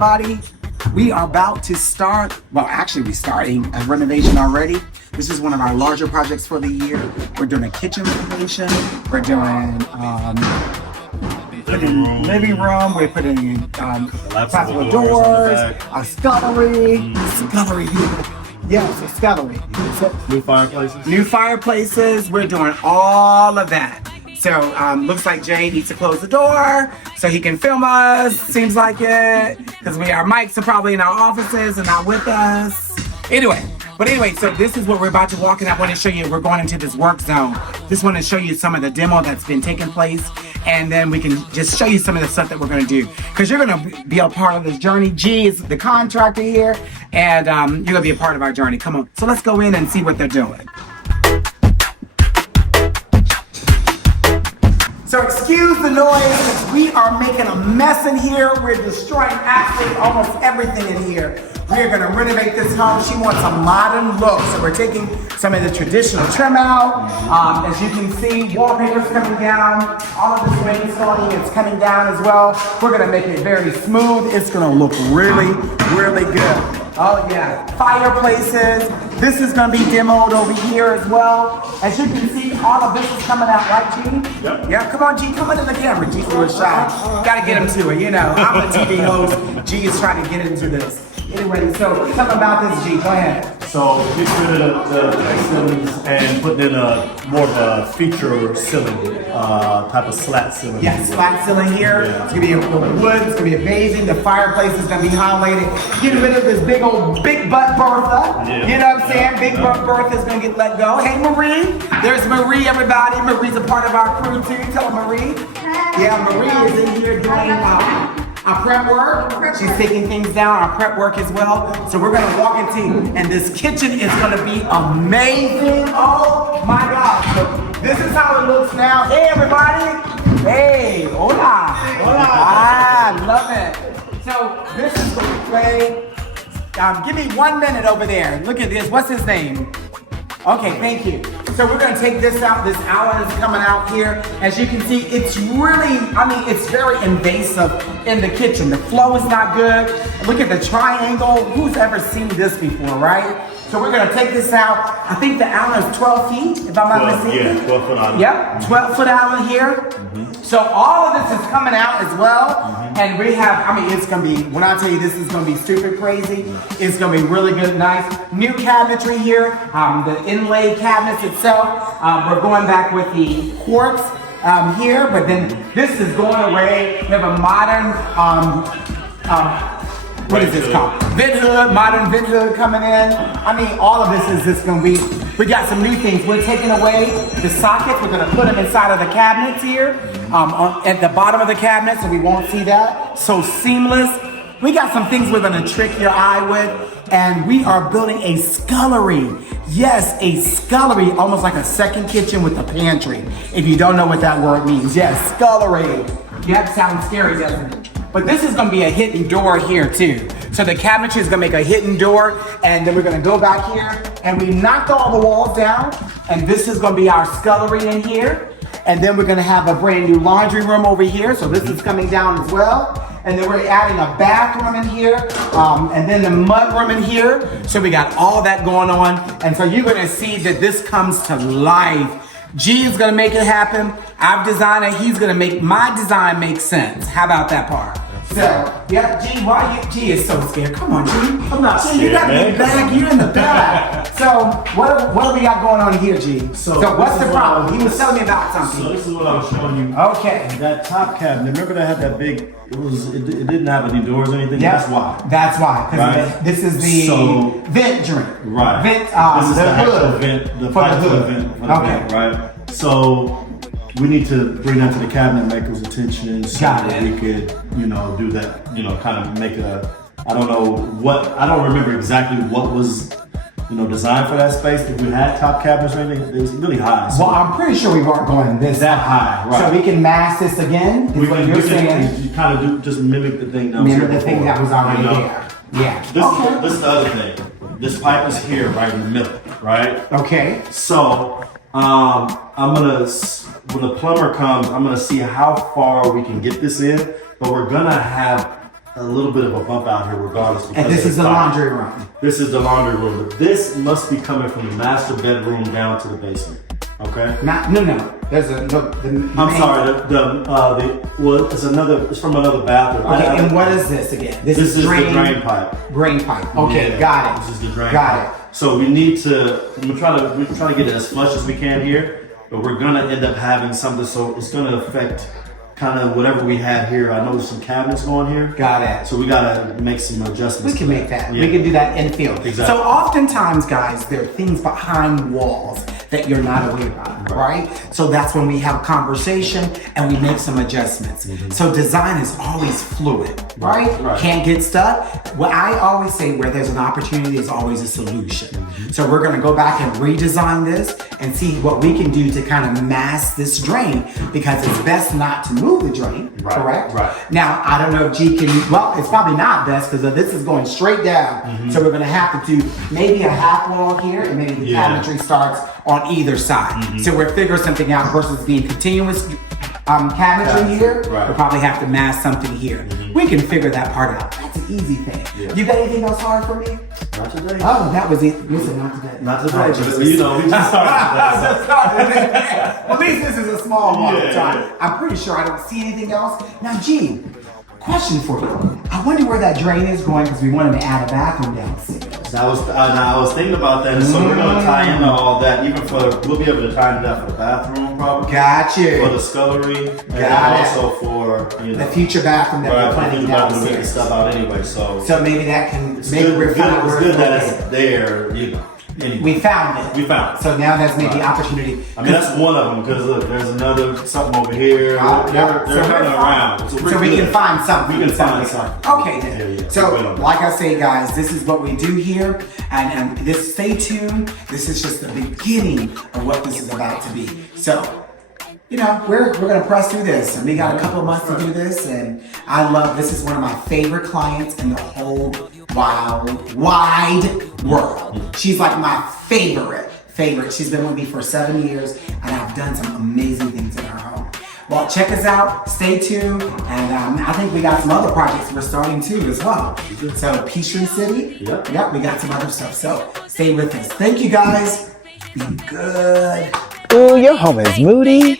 everybody. We are about to start, well, actually we're starting a renovation already. This is one of our larger projects for the year. We're doing a kitchen renovation. We're doing living room. We're putting possible doors, a scullery. Scullery. Yes, a scullery. New fireplaces. New fireplaces. We're doing all of that. So looks like Jay needs to close the door so he can film us. Seems like it, because our mics are probably in our offices and not with us. Anyway, so this is what we're about to walk in. I want to show you, we're going into this work zone. Just want to show you some of the demo that's been taking place, and then we can just show you some of the stuff that we're going to do, because you're going to be a part of this journey. G is the contractor here, and you're going to be a part of our journey. Come on, so let's go in and see what they're doing. So excuse the noise, we are making a mess in here. We're destroying absolutely almost everything in here. We're gonna renovate this home. She wants a modern look. So we're taking some of the traditional trim out. As you can see, wallpaper's coming down. All of this wainscoting is coming down as well. We're gonna make it very smooth. It's gonna look really, really good. Oh yeah, fireplaces. This is gonna be demoed over here as well. As you can see, all of this is coming out, right, G? Yep. Yeah, come on, G, come into the camera. G's a little shy. Gotta get him to it, you know. I'm a TV host. G is trying to get into this. Anyway, so tell me about this, G. Go ahead. So we rid of the ceilings and put in more of a feature ceiling, type of slat ceiling. Yeah, slat ceiling here. Yeah. It's gonna be the wood. It's gonna be amazing. The fireplace is gonna be highlighted. Getting rid of this big butt Bertha. Yeah. You know what I'm saying? Big butt Bertha is gonna get let go. Hey, Marie. There's Marie, everybody. Marie's a part of our crew too. Tell her, Marie. Yeah, Marie is in here doing our prep work. She's taking things down, our prep work as well. So we're gonna walk into, and this kitchen is gonna be amazing. Oh my God. So this is how it looks now. Hey everybody. Hey, hola. Hola. I love it. So this is what we play. Give me 1 minute over there. Look at this, what's his name? Okay, thank you. So we're gonna take this out. This outlet is coming out here. As you can see, it's really, it's very invasive in the kitchen. The flow is not good. Look at the triangle. Who's ever seen this before, right? So we're gonna take this out. I think the outlet is 12 feet, if I'm not mistaken. Yeah, 12 foot outlet. Yep, 12 foot outlet here. So all of this is coming out as well. And we have, it's gonna be, when I tell you this is gonna be stupid crazy, it's gonna be really good, nice. New cabinetry here, the inlaid cabinets itself. We're going back with the quartz here, but then this is going away. We have a modern, what is this called? Vent hood, modern vent hood coming in. All of this is just gonna be, we got some new things. We're taking away the sockets. We're gonna put them inside of the cabinets here, at the bottom of the cabinet, so we won't see that. So seamless. We got some things we're gonna trick your eye with, and we are building a scullery. Yes, a scullery, almost like a second kitchen with a pantry. If you don't know what that word means, yes, scullery. Yeah, that sounds scary, doesn't it? But this is gonna be a hidden door here too. So the cabinetry is gonna make a hidden door, and then we're gonna go back here, and we knocked all the walls down, and this is gonna be our scullery in here. And then we're gonna have a brand new laundry room over here, so this is coming down as well. And then we're adding a bathroom in here, and then the mud room in here. So we got all that going on, and so you're gonna see that this comes to life. G is gonna make it happen. I've designed it, he's gonna make my design make sense. How about that part? So, yeah, G is so scared. Come on, G. I'm not scared, you got man. the bag, you're in the bag. So, what do we got going on here, G? So what's the problem? He was telling me about something. So this is what I was showing you. Okay. That top cabinet, remember that had that big, it didn't have any doors or anything? Yep. That's why. That's why, because Right. this is the vent joint. Right. Vent, this is the the actual hood vent, the for the pipe for the hood. vent, for the Okay. vent, right? So we need to bring that to the cabinet maker's attention so Got that it. we could, do that, kind of make I don't remember exactly what was, designed for that space. If we had top cabinets or anything, it was really high. So Well, I'm pretty sure we weren't going this that high, right? So we can mask this again, is what you're saying. You kind of do, just mimic the thing that was Remember here the thing before, that was already you know? there. Yeah. This is the other thing. This pipe is here, right in the middle, right? Okay. So, I'm gonna, when the plumber comes, I'm gonna see how far we can get this in, but we're gonna have a little bit of a bump out here regardless. And because this is the laundry room. This is the laundry room. But this must be coming from the master bedroom down to the basement. Okay? No. There's a I'm sorry. It's from another bathroom. Okay, and what is this again? This is the drain pipe. Drain pipe. Okay, Yeah, got it. This is the drain got pipe. So we need to. We're trying to get it as flush as we can here, but we're gonna end up having something. So it's gonna affect kind of whatever we had here. I know there's some cabinets going here. Got it. So we gotta make some adjustments. We can make that. Yeah. We can do that in field. Exactly. So oftentimes, guys, there are things behind walls that you're not aware about, right? So that's when we have a conversation and we make some adjustments. So design is always fluid, right? Can't get stuck. Well, I always say where there's an opportunity, there's always a solution. So we're gonna go back and redesign this and see what we can do to kind of mask this drain, because it's best not to move the drain, correct? Right. Now, I don't know if G can, well, it's probably not best because this is going straight down. So we're gonna have to do maybe a half wall here and maybe the cabinetry starts on either side. So we're figuring something out versus being continuous cabinetry here. We'll probably have to mask something here. We can figure that part out. That's an easy thing. You got anything else hard for me? Not today. Oh, that was it. Listen, not today. Not today. But, you know, we just started. Well, at least this is a small amount of time. I'm pretty sure I don't see anything else. Now, G, question for you. I wonder where that drain is going because we wanted to add a bathroom downstairs. I was thinking about that, and so we're gonna tie into all that. We'll be able to tie into that for the bathroom, probably. Got you. For the scullery, and also for the future bathroom that we're planning downstairs. Stuff out anyway. So maybe that can it's good that it's there. You know. Anyway. We found it. So now that's maybe opportunity. I mean, that's one of them, because look, there's something over here. They're running around. So we can find something. We can find something. Okay then. So like I say, guys, this is what we do here. And this, stay tuned. This is just the beginning of what this is about to be. So, you know, we're gonna press through this, and we got a couple of months to do this, and this is one of my favorite clients in the whole wide world. She's like my favorite. She's been with me for 7 years, and I've done some amazing things in her home. Well, check us out, stay tuned, and I think we got some other projects we're starting too as well. So Peachtree City, yep, we got some other stuff, so stay with us. Thank you guys, be good. Ooh, your home is moody.